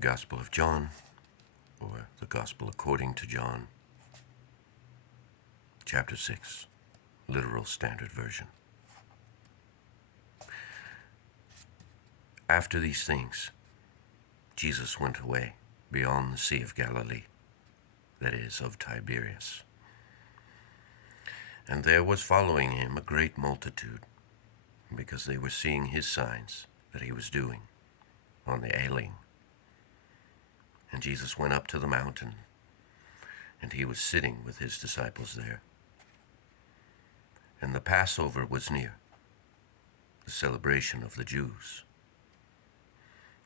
Gospel of John, or the Gospel according to John, chapter 6, literal standard version. After these things, Jesus went away beyond the Sea of Galilee, that is, of Tiberias. And there was following him a great multitude, because they were seeing his signs that he was doing on the ailing. And Jesus went up to the mountain, and he was sitting with his disciples there. And the Passover was near, the celebration of the Jews.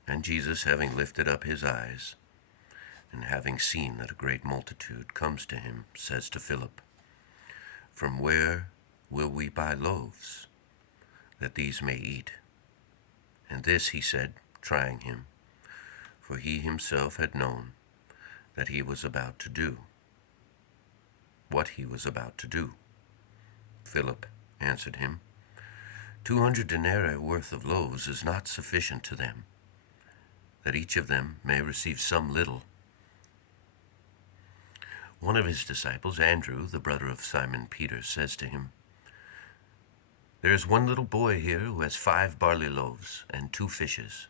And Jesus, having lifted up his eyes, and having seen that a great multitude comes to him, says to Philip, "From where will we buy loaves, that these may eat?" And this he said, trying him, for he himself had known that he was about to do what he was about to do. Philip answered him, 200 denarii worth of loaves is not sufficient to them, that each of them may receive some little. One of his disciples, Andrew, the brother of Simon Peter, says to him, "There is one little boy here who has 5 barley loaves and 2 fishes.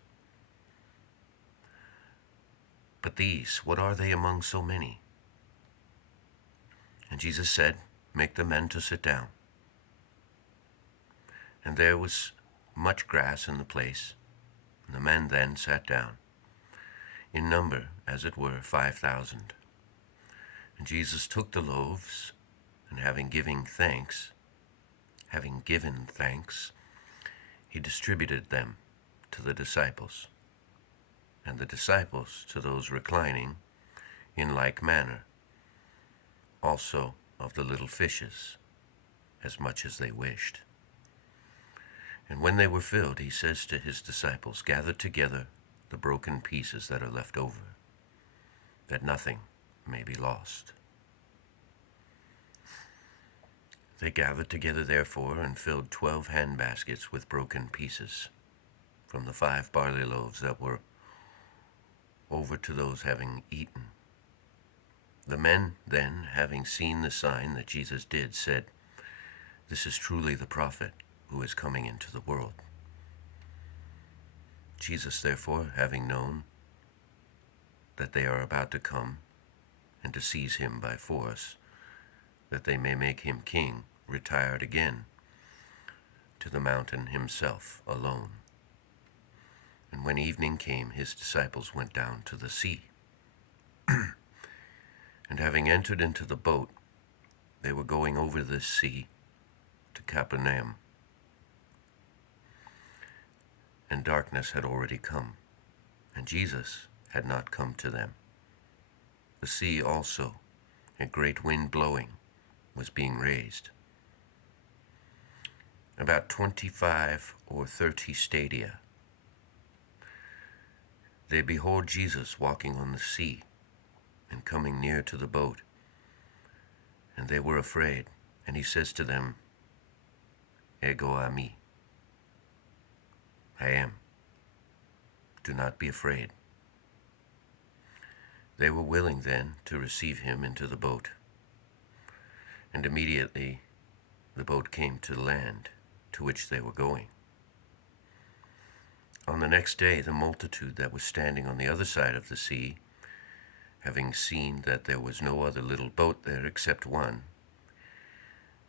But these, what are they among so many?" And Jesus said, "Make the men to sit down." And there was much grass in the place, and the men then sat down, in number, as it were, 5,000. And Jesus took the loaves, and having given thanks, he distributed them to the disciples, and the disciples to those reclining in like manner, also of the little fishes, as much as they wished. And when they were filled, he says to his disciples, "Gather together the broken pieces that are left over, that nothing may be lost." They gathered together therefore and filled 12 handbaskets with broken pieces, from the 5 barley loaves that were over to those having eaten. The men then, having seen the sign that Jesus did, said, "This is truly the prophet who is coming into the world." Jesus, therefore, having known that they are about to come and to seize him by force, that they may make him king, retired again to the mountain himself alone. And when evening came, his disciples went down to the sea. And having entered into the boat, they were going over this sea to Capernaum. And darkness had already come, and Jesus had not come to them. The sea also, a great wind blowing, was being raised, about 25 or 30 stadia. They behold Jesus walking on the sea and coming near to the boat, and they were afraid. And he says to them, "Ego ami," I am. Do not be afraid. They were willing then to receive him into the boat. And immediately the boat came to land to which they were going. On the next day, the multitude that was standing on the other side of the sea, having seen that there was no other little boat there except one,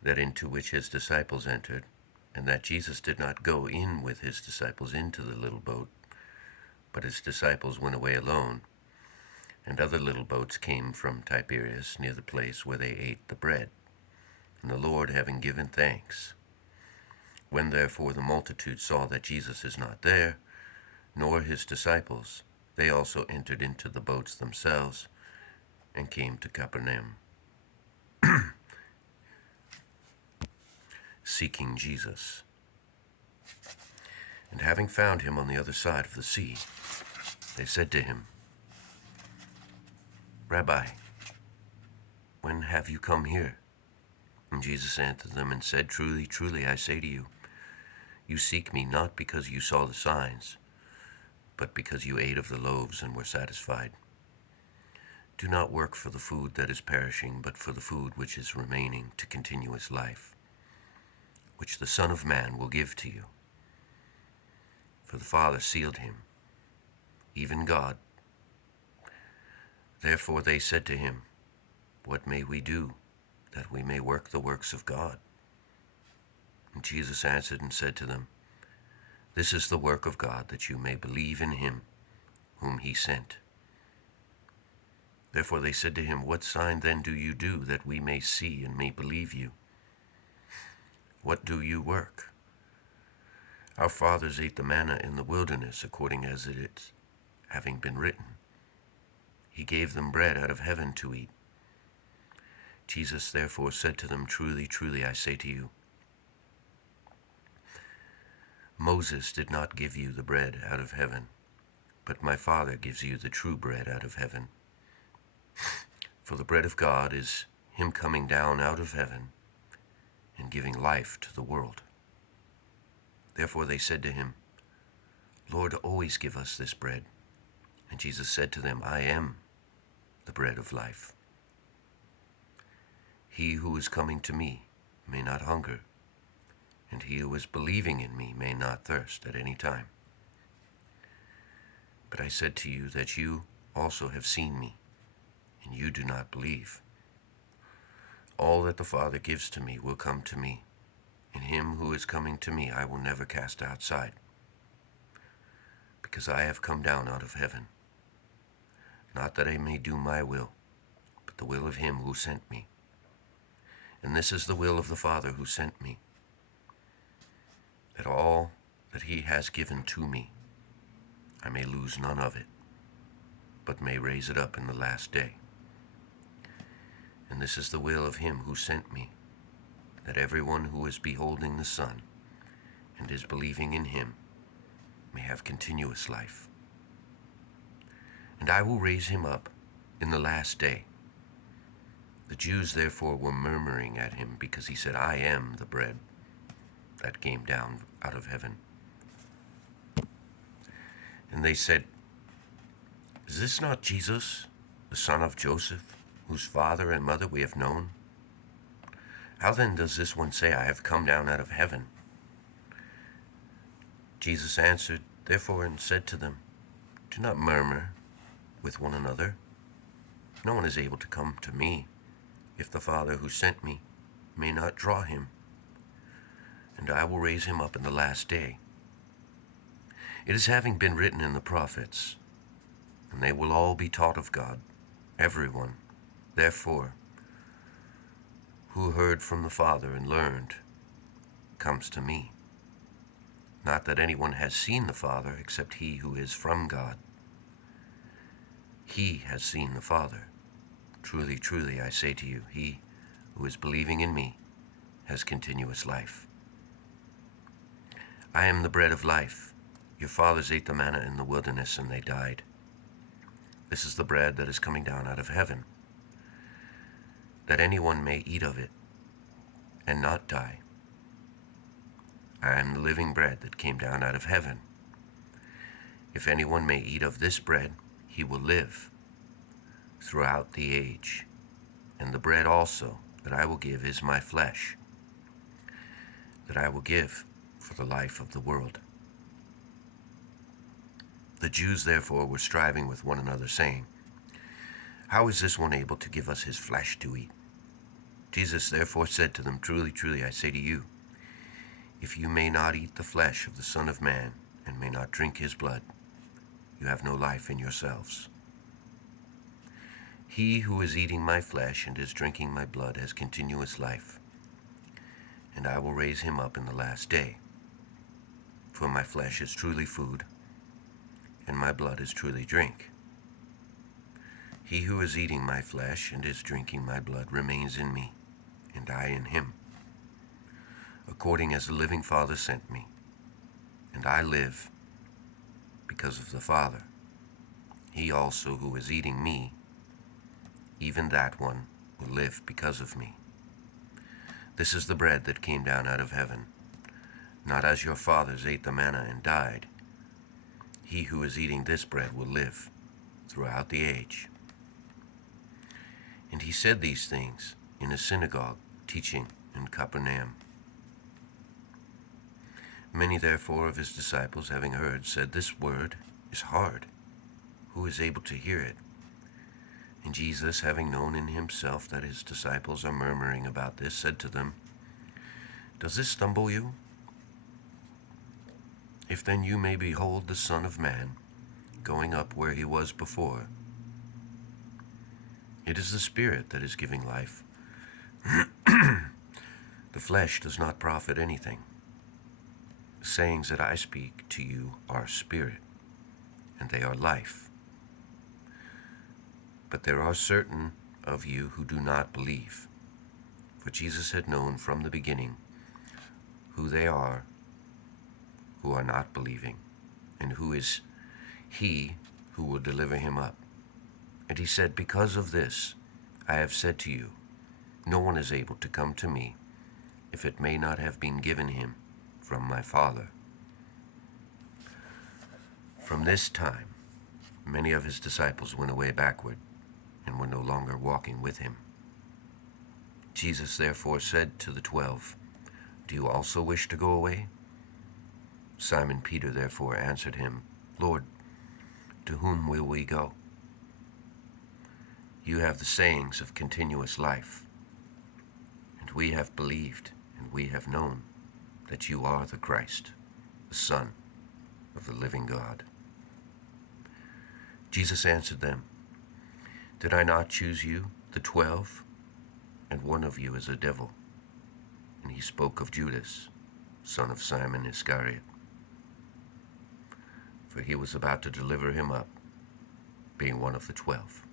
that into which his disciples entered, and that Jesus did not go in with his disciples into the little boat, but his disciples went away alone, and other little boats came from Tiberias near the place where they ate the bread, and the Lord having given thanks. When therefore the multitude saw that Jesus is not there, nor his disciples, they also entered into the boats themselves, and came to Capernaum. Seeking Jesus. And having found him on the other side of the sea, they said to him, "Rabbi, when have you come here?" And Jesus answered them and said, "Truly, truly, I say to you, you seek me not because you saw the signs, but because you ate of the loaves and were satisfied. Do not work for the food that is perishing, but for the food which is remaining to continuous life, which the Son of Man will give to you. For the Father sealed him, even God. Therefore they said to him, What may we do, that we may work the works of God? And Jesus answered and said to them, This is the work of God, that you may believe in him whom he sent. Therefore they said to him, What sign then do you do, that we may see and may believe you? What do you work? Our fathers ate the manna in the wilderness, according as it is, having been written, He gave them bread out of heaven to eat. Jesus therefore said to them, Truly, truly, I say to you, Moses did not give you the bread out of heaven, but my Father gives you the true bread out of heaven. For the bread of God is him coming down out of heaven and giving life to the world. Therefore they said to him, Lord, always give us this bread. And Jesus said to them, I am the bread of life. He who is coming to me may not hunger, and he who is believing in me may not thirst at any time. But I said to you that you also have seen me, and you do not believe. All that the Father gives to me will come to me, and him who is coming to me I will never cast outside, because I have come down out of heaven, not that I may do my will, but the will of him who sent me. And this is the will of the Father who sent me, that all that he has given to me, I may lose none of it, but may raise it up in the last day. And this is the will of him who sent me, that everyone who is beholding the Son and is believing in him may have continuous life. And I will raise him up in the last day. The Jews therefore were murmuring at him, because he said, I am the bread that came down out of heaven. And they said, Is this not Jesus, the son of Joseph, whose father and mother we have known? How then does this one say, I have come down out of heaven? Jesus answered, therefore, and said to them, Do not murmur with one another. No one is able to come to me, if the Father who sent me may not draw him. And I will raise him up in the last day. It is having been written in the prophets, and they will all be taught of God, everyone. Therefore, who heard from the Father and learned, comes to me. Not that anyone has seen the Father, except he who is from God. He has seen the Father. Truly, truly, I say to you, he who is believing in me has continuous life. I am the bread of life. Your fathers ate the manna in the wilderness, and they died. This is the bread that is coming down out of heaven, that anyone may eat of it and not die. I am the living bread that came down out of heaven. If anyone may eat of this bread, he will live throughout the age. And the bread also that I will give is my flesh, that I will give for the life of the world. The Jews therefore were striving with one another, saying, How is this one able to give us his flesh to eat? Jesus therefore said to them, Truly, truly, I say to you, if you may not eat the flesh of the Son of Man, and may not drink his blood, you have no life in yourselves. He who is eating my flesh and is drinking my blood has continuous life, and I will raise him up in the last day. For my flesh is truly food, and my blood is truly drink. He who is eating my flesh and is drinking my blood remains in me, and I in him, according as the living Father sent me. And I live because of the Father. He also who is eating me, even that one will live because of me. This is the bread that came down out of heaven, not as your fathers ate the manna and died. he who is eating this bread will live throughout the age. And he said these things in a synagogue, teaching in Capernaum. Many therefore of his disciples, having heard, said, "This word is hard. Who is able to hear it?" And Jesus, having known in himself that his disciples are murmuring about this, said to them, "Does this stumble you? If then you may behold the Son of Man going up where he was before. It is the Spirit that is giving life. The flesh does not profit anything. The sayings that I speak to you are spirit, and they are life. But there are certain of you who do not believe." For Jesus had known from the beginning who they are who are not believing, and who is he who will deliver him up. And he said, "Because of this I have said to you, no one is able to come to me if it may not have been given him from my Father." From this time, many of his disciples went away backward and were no longer walking with him. Jesus therefore said to the 12, "Do you also wish to go away?" Simon Peter therefore answered him, "Lord, to whom will we go? You have the sayings of continuous life, and we have believed and we have known that you are the Christ, the Son of the living God." Jesus answered them, "Did I not choose you, the 12? And one of you is a devil." And he spoke of Judas, son of Simon Iscariot, for he was about to deliver him up, being one of the 12.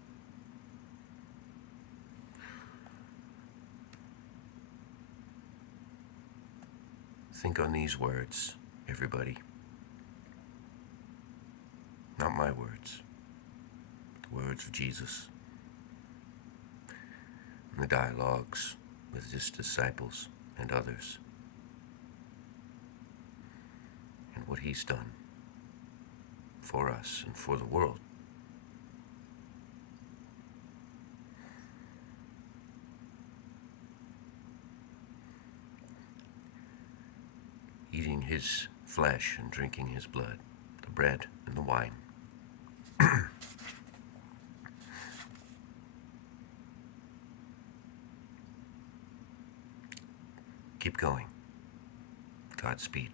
Think on these words, everybody. Not my words, but the words of Jesus. And the dialogues with his disciples and others. And what he's done for us and for the world. Eating his flesh and drinking his blood, the bread and the wine. Keep going. Godspeed.